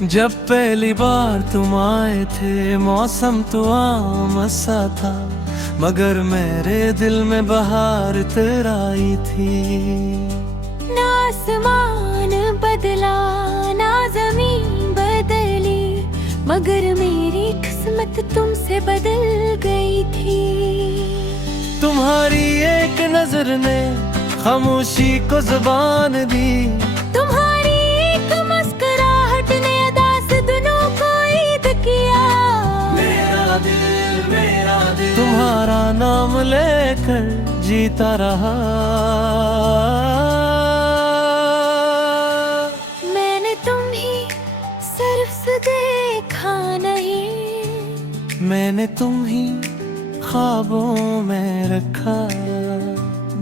जब पहली बार तुम आए थे मौसम तो आम सा था, मगर मेरे दिल में बहार तेरा आई थी। ना आसमान बदला ना जमीन बदली, मगर मेरी किस्मत तुमसे बदल गई थी। तुम्हारी एक नजर ने खामोशी को जुबान दी, तुम्हारी एक मुस्कुराहट ने दास्तानों को ईद किया। मेरा दिल तुम्हारा नाम लेकर जीता रहा। मैंने तुम्हें सिर्फ देखा नहीं, मैंने तुम्हें ख्वाबों में रखा,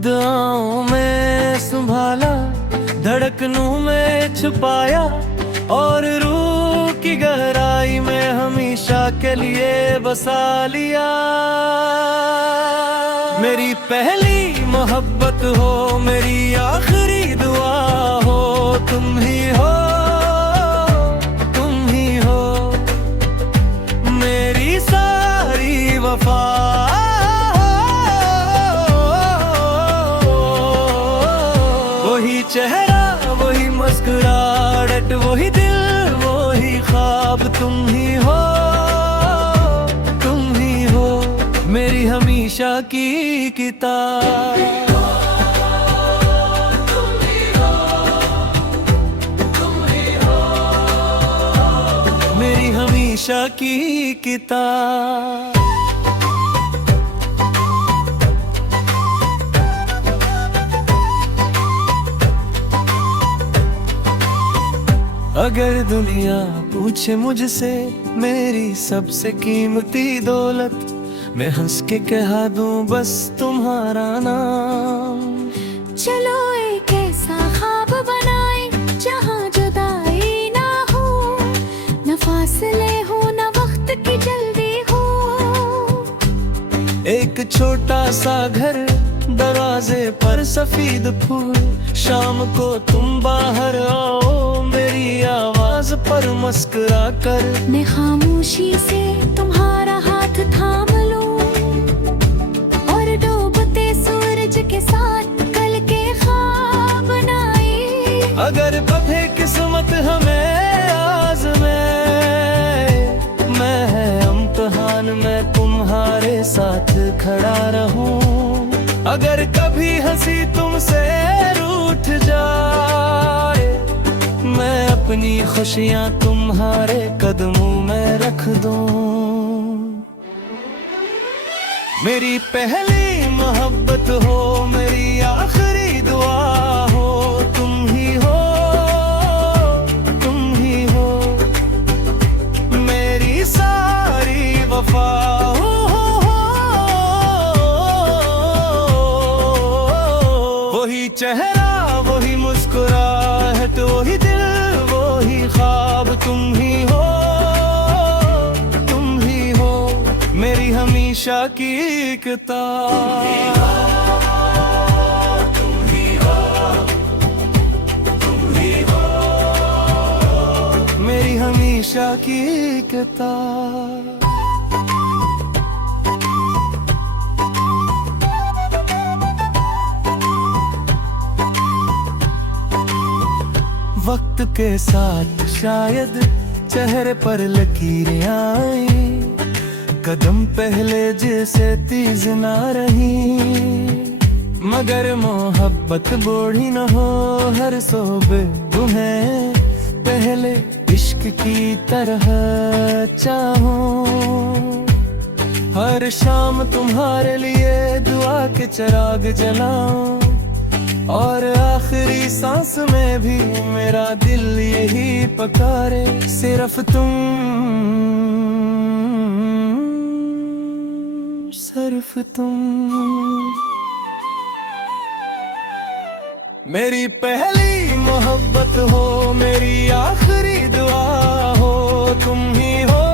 दुआओं में संभाला, धड़कनों में छुपाया, और रूह की गहराई में हमेशा के लिए बसा लिया। मेरी पहली मोहब्बत हो, मेरी आखिरी दुआ हो, तुम ही हो, तुम ही हो, मेरी सारी वफा। वही चेहरा, वही मुस्कुराहट, वही दिल, वही ख्वाब, तुम ही हो, तुम ही हो, मेरी हमेशा की किताब। मेरी हमेशा की किताब। अगर दुनिया पूछे मुझसे मेरी सबसे कीमती दौलत, मैं हंस के कह दूं बस तुम्हारा नाम। चलो एक ऐसा ख्वाब बनाए जहाँ जुदाई ना हो, न फासले हो न वक्त की जल्दी हो। एक छोटा सा घर, दरवाजे पर सफेद फूल, शाम को तुम बाहर आओ, मेरी आवाज पर मुस्कुरा कर मैं खामोशी से तुम्हारा हाथ थाम लूं, और डूबते सूरज के साथ कल के ख्वाब बनाए। अगर कभी किस्मत हमें आज़मे, मैं है इम्तिहान में तुम्हारे साथ खड़ा रहूं। अगर कभी हंसी तुमसे रूठ जाए, मैं अपनी खुशियां तुम्हारे कदमों में रख दूं। मेरी पहली मोहब्बत हो, मेरी आखिरी दुआ हो, तुम ही हो, तुम ही हो, मेरी सारी वफा हो। वही चेहरा, वही मुस्कुराहट, वही दिल, वही ख्वाब, तुम ही हो, तुम ही हो, मेरी हमेशा की किताब। मेरी हमेशा की किताब। वक्त के साथ शायद चेहरे पर लकीरें आई, कदम पहले जैसे तेज ना रही, मगर मोहब्बत बूढ़ी न हो, हर सोबे तुम्हें पहले इश्क की तरह चाहूं। हर शाम तुम्हारे लिए दुआ के चिराग जलाऊं, और आखिरी सांस में भी मेरा दिल यही पकारे, सिर्फ तुम, सिर्फ तुम। मेरी पहली मोहब्बत हो, मेरी आखिरी दुआ हो, तुम ही हो,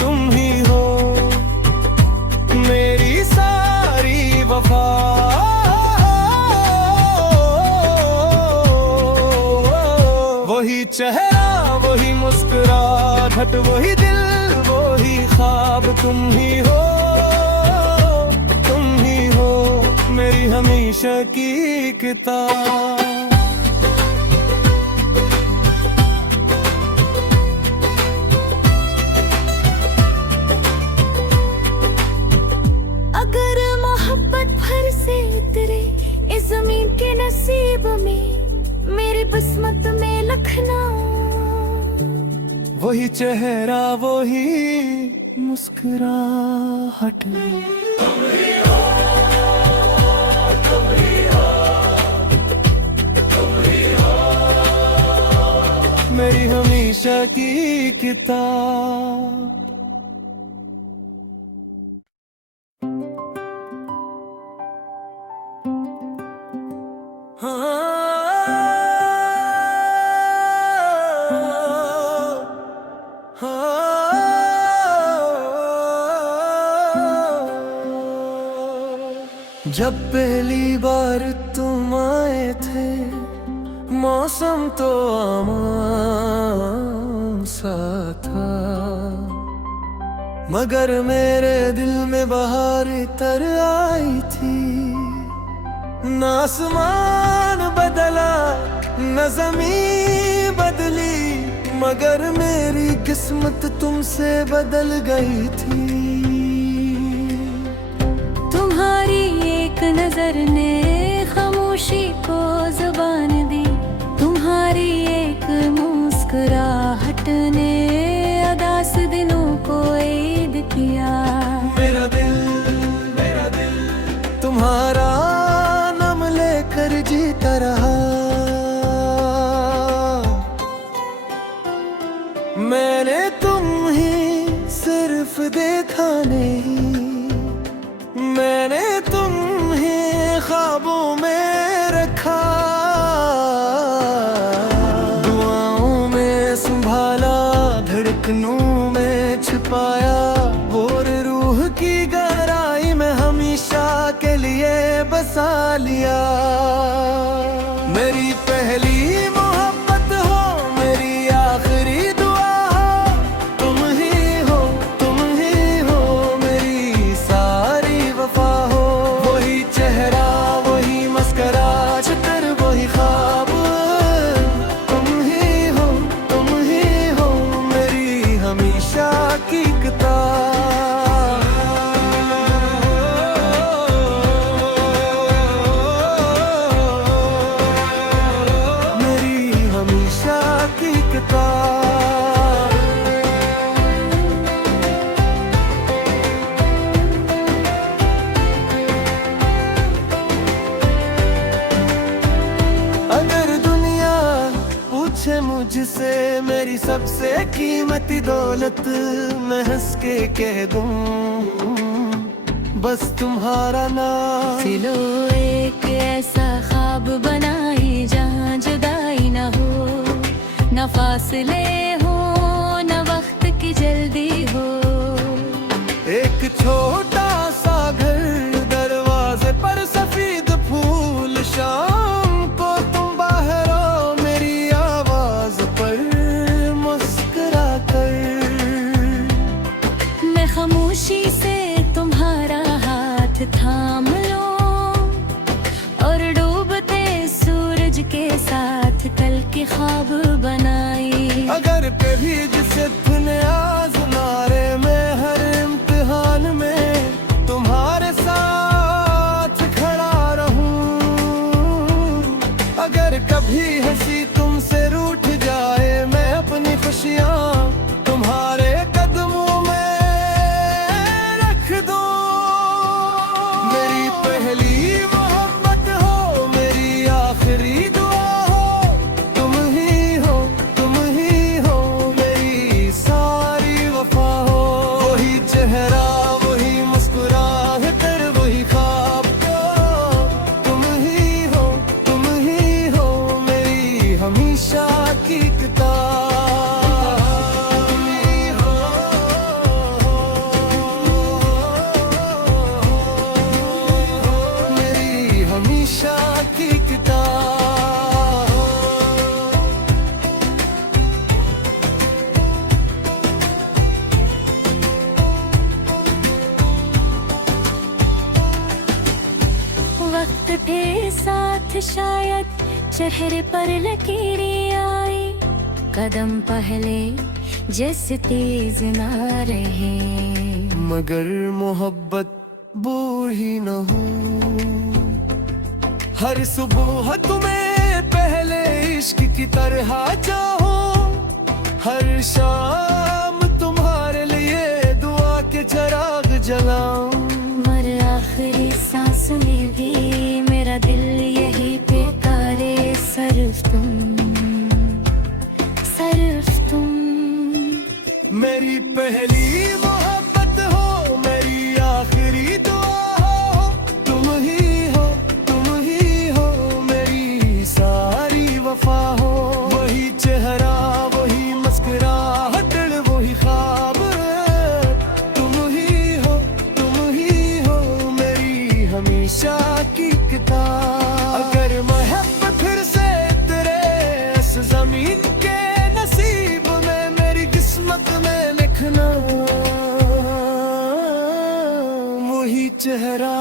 तुम ही हो, मेरी सारी वफा। वही चेहरा, खटखट वही दिल वही ख्वाब, तुम ही हो, तुम ही हो मेरी हमेशा की किताब। अगर मोहब्बत भर से उतरे इस जमीन के नसीब में, मेरी किस्मत में लिखना वही चेहरा वही मुस्कुराहट। मेरी हमेशा की किताब। जब पहली बार तुम आए थे मौसम तो आम सा था, मगर मेरे दिल में बहार तर आई थी। न आसमान बदला न ज़मीन बदली, मगर मेरी किस्मत तुमसे बदल गई थी। तुम्हारी एक नजर ने खामोशी को जुबान दी, तुम्हारी एक मुस्कुराहट ने उदास दिनों को ईद किया। मेरा दिल तुम्हारा नाम लेकर जीता रहा। मैंने तुम ही सिर्फ देखा नहीं, मैंने तुम ही ख्वाबों में रखा। दुआओं में संभाला, धड़कनों में छिपाया, और रूह की गहराई में हमेशा के लिए बसा लिया। मेरी पहली मोहब्बत हो, मेरी आखिरी दुआ हो, तुम ही हो, तुम ही हो मेरी सारी वफा हो। वही चेहरा वही मुस्कुराहट तेरे वही ख्वाब, तुम ही हो, तुम ही हो मेरी हमेशा की किताब। मेरी हमेशा की किताब। अगर दुनिया पूछे मुझसे मेरी सबसे कीमती दौलत, मैं हंस के कह दूं बस तुम्हारा नाम। सिलो एक ऐसा ख्वाब बनाई जहाँ जुदाई न हो, न फासले हो न वक्त की जल्दी हो। एक छोटा सा घर, दरवाजे पर सफेद फूल, शाम को तुम बाहर आओ मेरी आवाज पर मुस्कुरा कर। मैं खामोशी से तुम्हारा हाथ थाम लूं, और डूबते सूरज के साथ कल के ख्वाब बनाई। अगर कभी जिसे तूने आज़मारे में हर इम्तिहान में तुम्हारे साथ खड़ा रहूं। अगर कभी हंसी तुमसे रूठ जाए, मैं अपनी खुशियाँ तुम्हारे कदमों में रख दूं। मेरी पहली मोहब्बत हो, मेरी आखिरी दुआ हो, तुम ही हो, तुम ही हो मेरी सारी वफा हो। वही चेहरा वही मुस्कुराहट तेरे वही ख्वाब, तुम ही हो, तुम ही हो मेरी हमेशा की किताब। मेरी हमेशा की किताब। वक्त थे साथ शायद चेहरे पर लकीरें आई, कदम पहले जैसे तेज ना रहे। मगर मोहब्बत बूढ़ी न हो, हर सुबह तुम्हें पहले इश्क की तरह चाहो, हर शाम तुम्हारे लिए दुआ के चिराग जलाऊं। मर आखिरी सांस में भी मेरा दिल यही पुकारे, सिर्फ तुम मेरी पहली मोहब्बत हो, मेरी आखिरी दुआ हो, तुम ही हो, तुम ही हो, मेरी सारी वफा हो। वही चेहरा, वही मुस्कुराहट, वही ख्वाब, तुम ही हो, तुम ही हो, मेरी हमेशा की किताब। अगर मोहब्बत फिर से तेरे इस जमीन के नसीब में, मेरी किस्मत में लिखना वही चेहरा,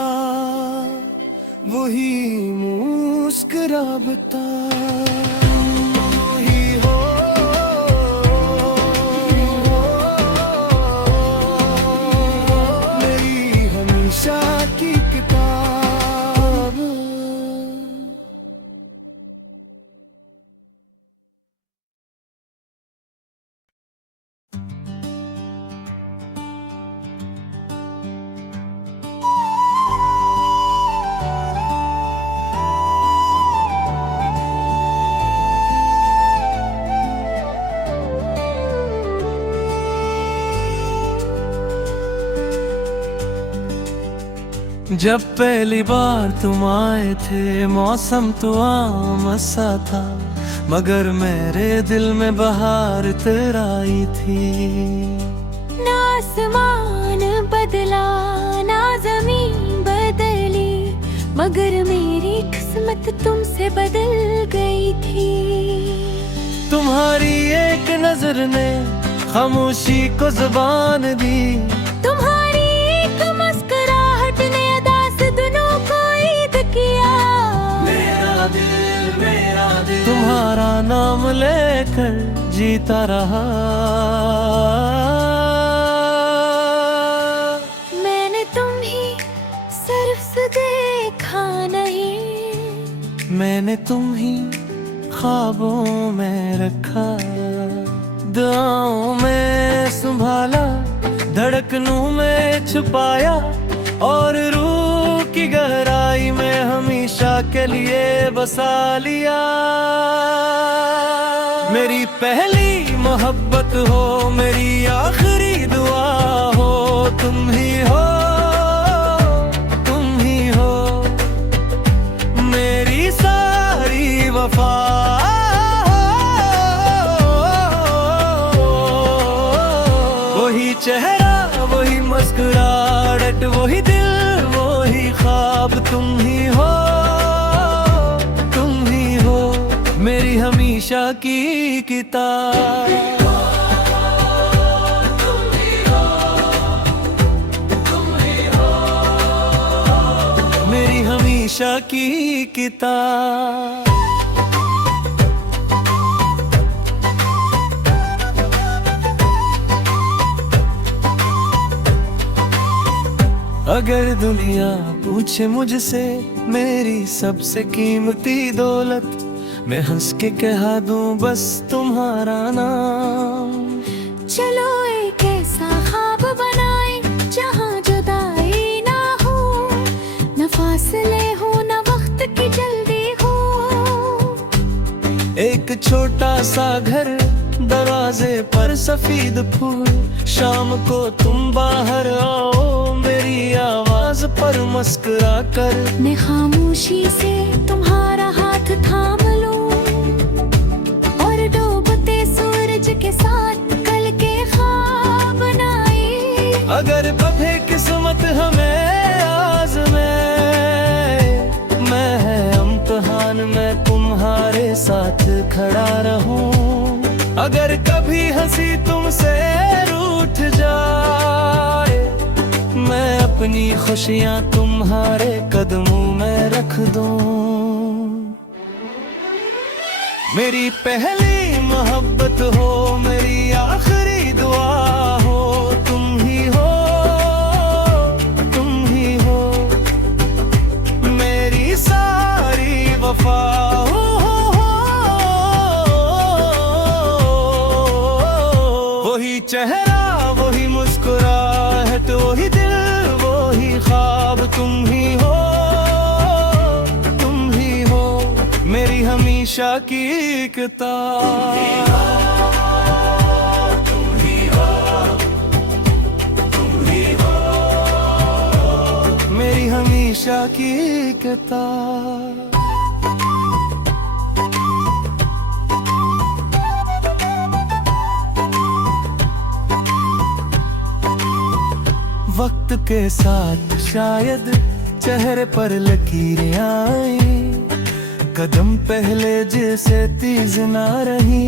वही मुस्कुराता। वही हो, मेरी हमेशा की किताब। जब पहली बार तुम आए थे मौसम तो आम सा था, मगर मेरे दिल में बहार तेरा आई थी। ना आसमान बदला ना जमीन बदली, मगर मेरी किस्मत तुमसे बदल गई थी। तुम्हारी एक नजर ने खामोशी को जुबान दी, तुम्हारी एक मुस्कुराहट ने अदास दुनों को ईद किया। मेरा दिल तुम्हारा नाम लेकर जीता रहा। मैंने तुम्ही सिर्फ देखा नहीं, मैंने तुम ही ख्वाबों में रखा, दुआओं में संभाला, धड़कनों में छुपाया, और रूह की गहराई में हमेशा के लिए बसा लिया। मेरी पहली मोहब्बत हो, मेरी आखिरी दुआ हो, तुम ही हो, तुम ही हो, मेरी सारी वफा। वही चेहरा, वही मुस्कुराहट, वही दिल, वही ख्वाब, तुम ही हो, तुम ही हो, मेरी हमेशा की किताब। मेरी हमेशा की किताब। अगर दुनिया पूछे मुझसे मेरी सबसे कीमती दौलत, मैं हंस के कह दूं बस तुम्हारा नाम। चलो एक ऐसा ख्वाब बनाए जहाँ जुदाई ना हो, न फासले हो न वक्त की जल्दी हो। एक छोटा सा घर, दरवाजे पर सफेद फूल, शाम को तुम बाहर आओ, मेरी आवाज पर मुस्कुरा कर मैं खामोशी से तुम्हारा हाथ थाम लूं, और डूबते सूरज के साथ कल के ख्वाब बनाए। अगर कभी किस्मत हमें आज़मे, मैं है इम्तिहान में तुम्हारे साथ खड़ा रहूं। अगर कभी हंसी तुमसे रूठ जाए, मैं अपनी खुशियाँ तुम्हारे कदमों में रख रख दूं। मेरी पहली मोहब्बत हो, मेरी आखिरी दुआ हो, तुम ही हो, तुम ही हो। मेरी सारी वफा हो, वही चेहरा, वही मुस्कुराहट, वही दिल, वही ख्वाब, तुम ही हो, तुम ही हो। मेरी हमेशा की किताब, तुम ही हो, तुम ही हो। मेरी हमेशा की किताब। वक्त के साथ शायद चेहरे पर लकीरें आई, कदम पहले जैसे तेज ना रही,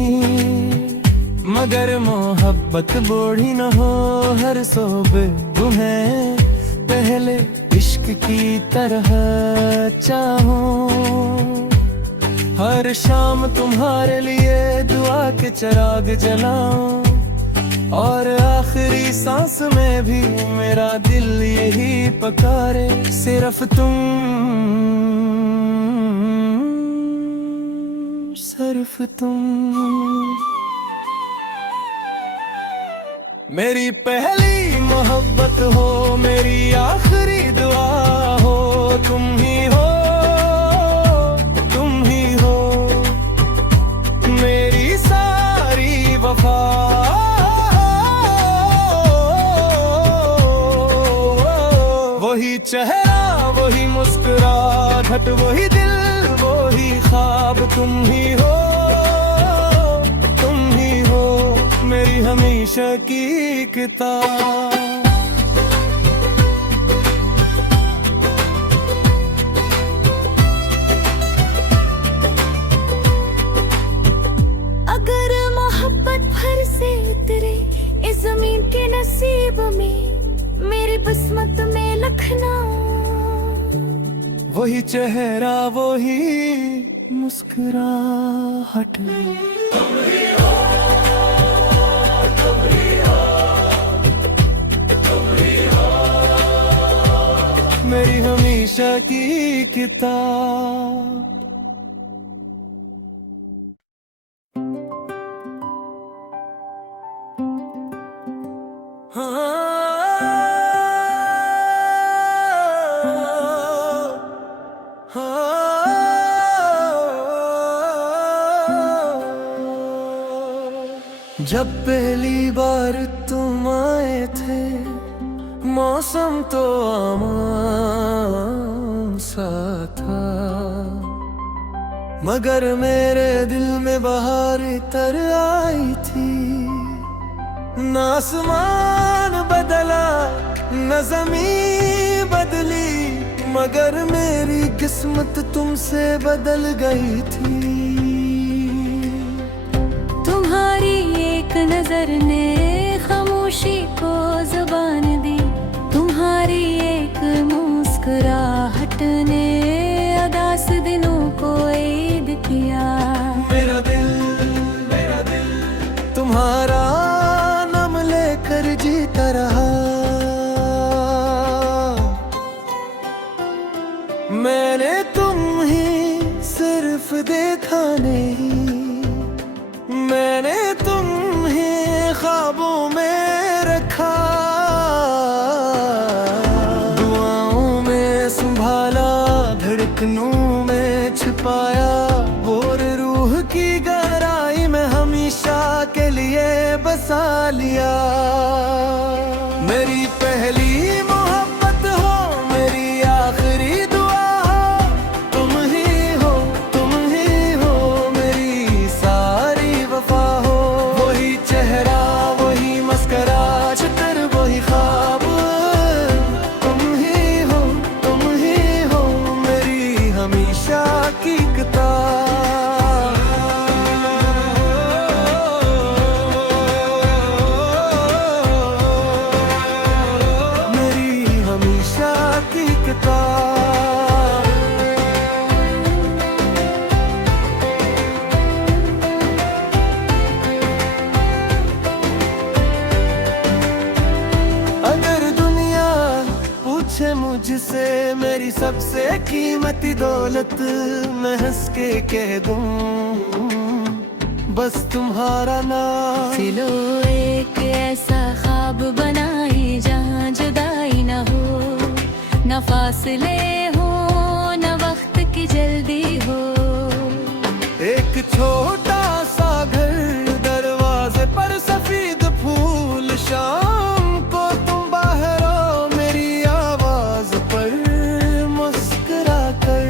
मगर मोहब्बत बूढ़ी न हो, हर सोबे तुम्हें पहले इश्क की तरह चाहूं। हर शाम तुम्हारे लिए दुआ के चिराग जलाऊं, और आखिरी सांस में भी मेरा दिल यही पकारे, सिर्फ तुम, सिर्फ तुम। मेरी पहली मोहब्बत हो, मेरी आखिरी दुआ हो, तुम ही हो, तुम ही हो। मेरी सारी वफा, वही चेहरा, वही मुस्कुराहट, वही दिल, वही ख्वाब, तुम ही हो, तुम ही हो। मेरी हमेशा की किताब। अगर मोहब्बत भर से उतरे इस जमीन के नसीब में, मेरी किस्मत में लिखना वही चेहरा, वही मुस्कुराहट, मेरी हमेशा की किताब। जब पहली बार तुम आए थे, मौसम तो आम सा था, मगर मेरे दिल में बहार तर आई थी। न आसमान बदला, न ज़मीन बदली, मगर मेरी किस्मत तुमसे बदल गई थी। तुम्हारी एक नजर ने खामोशी को जुबान दी, तुम्हारी एक मुस्कुराहट ने अदास दिनों को ईद किया। मेरा दिल तुम्हारा नाम लेकर जीता रहा, मैंने तुम ही सिर्फ देखा नहीं, मैंने तुम ही ख्वाबों में रखा। दुआओं में संभाला, धड़कनों में छिपाया, और रूह की गहराई में हमेशा के लिए बसा लिया। मेरी पहली मोहब्बत हो, मेरी आखिरी दुआ हो, तुम ही हो, तुम ही हो। मेरी सारी वफा हो, वही चेहरा, वही मुस्कुराहट, वही ख्वाब, तुम ही हो, तुम ही हो। मेरी हमेशा की किताब। मेरी रहती दौलत मैं हंस के कह दूं बस तुम्हारा नाम। सिलो एक ऐसा ख्वाब बनाई जहाँ जुदाई न हो, न फासले हो न वक्त की जल्दी हो। एक छोटा सा घर, दरवाजे पर सफेद फूल, शाम को तुम बाहर हो मेरी आवाज पर मुस्कुरा कर।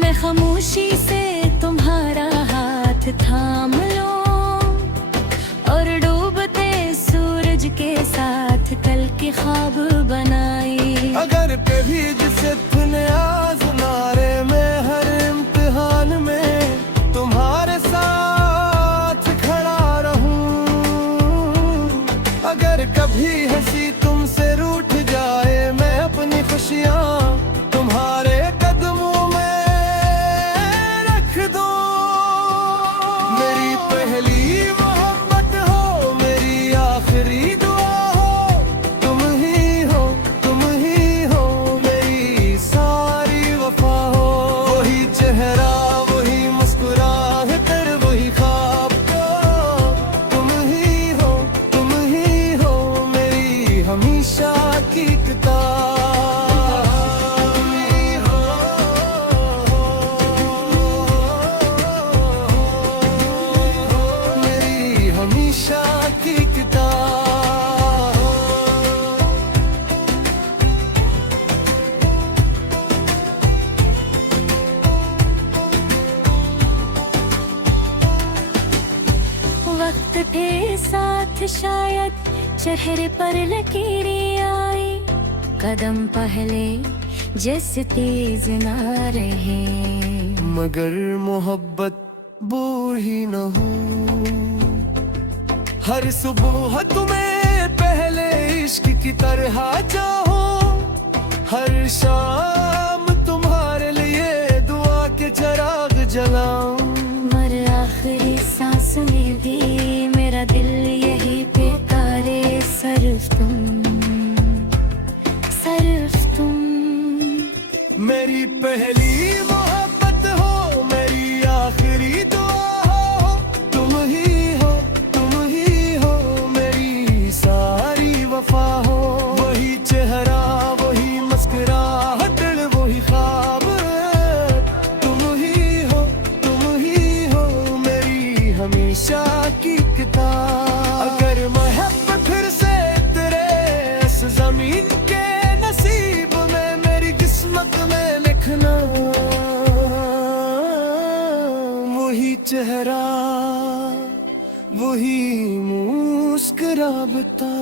मैं खामोशी से तुम्हारा हाथ थाम लो और डूबते सूरज के साथ कल के ख्वाब बनाई। अगर कभी जिसे तूने आज़मारे में हर इम्तिहान में तुम्हारे साथ खड़ा रहूं। अगर कभी हंसी तुमसे रूठ जाए मैं अपनी खुशियाँ तुम्हारे कदमों में रख दूं। मेरी पहली मोहब्बत हो मेरी आखिरी दुआ हो, तुम ही हो तुम ही हो मेरी सारी वफा हो। वही चेहरा वही मुस्कुराहट वही ख्वाब को, तुम ही हो मेरी हमेशा की किताब। मेरी हमेशा की किताब। वक्त थे साथ शायद चेहरे पर लकीरें आई, कदम पहले जैसे तेज ना रहे। मगर मोहब्बत बूढ़ी न हो, हर सुबह तुम्हें पहले इश्क की तरह चाहो। हर शाम तुम्हारे लिए दुआ के चिराग जलाऊं। मर आखिरी सांस में भी मेरा दिल यही पुकारे, सिर्फ तुम। मेरी पहली मोहब्बत हो मेरी आखिरी दुआ हो, तुम ही हो मेरी सारी वफा हो। वही चेहरा वही मुस्कुराहट वही ख्वाब, तुम ही हो मेरी हमेशा की किताब। अगर मोहब्बत फिर से तेरे इस जमीन के नसीब में मेरी किस्मत में लिखना, वही चेहरा वही मुस्कुरा बता।